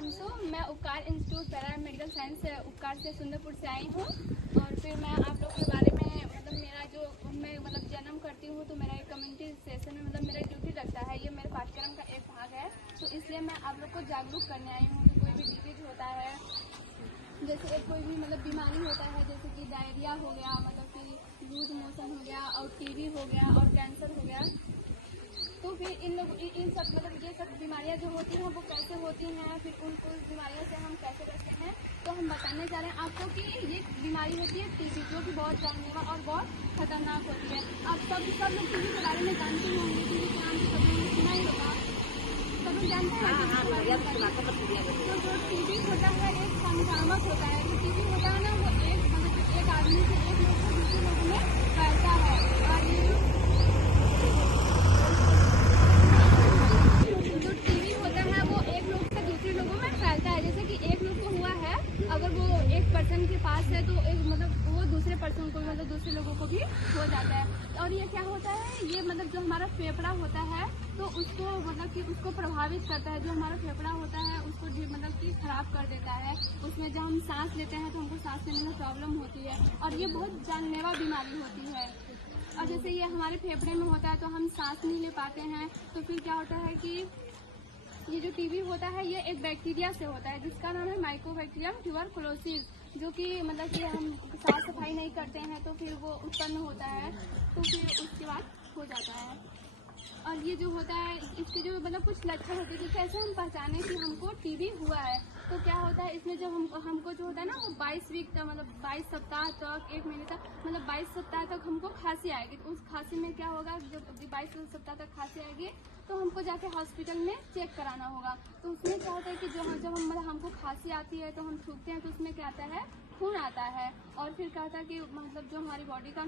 अंशु। मैं उपकार institute para medical science उपकार से सुंदरपुर से आई हूँ। और फिर मैं आप लोग के बारे में मेरा जो मैं जन्म करती हूँ तो मेरा एक कम्युनिटी सेशन में मेरा ड्यूटी लगता है। ये मेरे पाठ्यक्रम का एक भाग है, तो इसलिए मैं आप लोग को जागरूक करने आई हूँ कि कोई भी डिजीज होता है, जैसे एक कोई भी बीमारी होता है, जैसे कि डायरिया हो गया, कि लूज मोशन हो गया, और टीबी हो गया, और कैंसर हो गया। तो फिर इन सब ये सब बीमारियां जो होती हैं वो कैसे होती हैं, फिर उनको बीमारियों से हम कैसे बचते हैं, तो हम बताने जा रहे हैं आपको कि ये बीमारी होती है टीबी, जो कि बहुत जानलेवा और बहुत खतरनाक होती है। आप सब लोग टीबी के बारे में जानते होंगे, टीबी के नाम से सब लोगों ने सुना ही होगा, सब लोग जानते हैं। तो जो टीबी होता है एक संक्रामक होता है। जो टीबी होता है ना, वो एक आदमी से एक लोग से दूसरे लोगों में फैलता है। और जो टीबी होता है वो एक लोग से दूसरे लोगों में फैलता है। जैसे कि एक लोग को हुआ है, अगर वो एक पर्सन के पास है तो एक वो दूसरे पर्सन को दूसरे लोगों को भी हो जाता है। और ये क्या होता है, ये जो हमारा फेफड़ा होता है तो उसको कि उसको प्रभावित करता है। जो हमारा फेफड़ा होता है उसको कि खराब कर देता है। उसमें जब हम सांस लेते हैं तो हमको सांस लेने में प्रॉब्लम होती है, और ये बहुत जानलेवा बीमारी होती है। और जैसे ये हमारे फेफड़े में होता है तो हम सांस नहीं ले पाते हैं, तो फिर क्या होता है कि ये जो टीबी होता है ये एक बैक्टीरिया से होता है, जिसका नाम है माइकोबैक्टीरियम ट्यूबरकुलोसिस। जो कि कि हम साफ सफाई नहीं करते हैं तो फिर वो उत्पन्न होता है, तो फिर उसके बाद हो जाता है। और ये जो होता है इसके जो कुछ लक्षण होते हैं कि कैसे हम पहचाने कि हमको टीबी हुआ है। तो क्या होता है इसमें, जब हमको जो होता है ना वो 22 वीक तक 22 सप्ताह तक, 1 महीने तक 22 सप्ताह तक हमको खांसी आएगी। तो उस खांसी में क्या होगा, जब 22 सप्ताह तक खांसी आएगी तो हमको जाके हॉस्पिटल में चेक कराना होगा। तो उसमें क्या होता है कि जब हमको खांसी आती है तो हम थूकते हैं तो उसमें क्या आता है, खून आता है। और फिर क्या होता है कि जो हमारी बॉडी का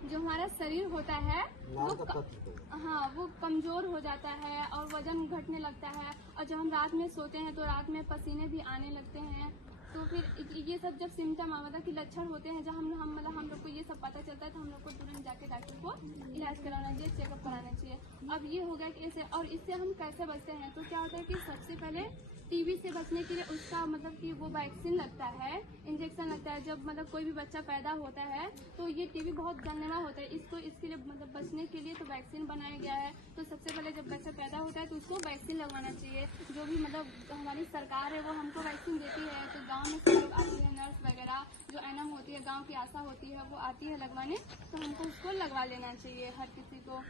जो हमारा शरीर होता है वो कमजोर हो जाता है और वजन घटने लगता है। और जब हम रात में सोते हैं तो रात में पसीने भी आने लगते हैं। तो फिर ये सब जब सिम्टम कि लक्षण होते हैं, जब हम लोग को ये सब पता चलता है तो हम लोग को तुरंत जाके डॉक्टर को इलाज कराना चाहिए, चेकअप कराना चाहिए। अब ये हो गया कि इसे, और इससे हम कैसे बचते हैं, तो क्या होता है कि सबसे पहले टीबी से बचने के लिए उसका कि वो वैक्सीन लगता है, इंजेक्शन लगता है। जब कोई भी बच्चा पैदा होता है तो ये टीबी बहुत जानलेवा होता है, इसके लिए बचने के लिए तो वैक्सीन बनाया गया है। तो सबसे पहले जब बच्चा पैदा होता है तो उसको वैक्सीन लगवाना चाहिए। जो भी हमारी सरकार है वो हमको वैक्सीन देती है। तो गाँव में सब लोग आती है, नर्स वगैरह जो एनएम होती है, गाँव की आशा होती है, वो आती है लगवाने, तो हमको उसको लगवा लेना चाहिए हर किसी को।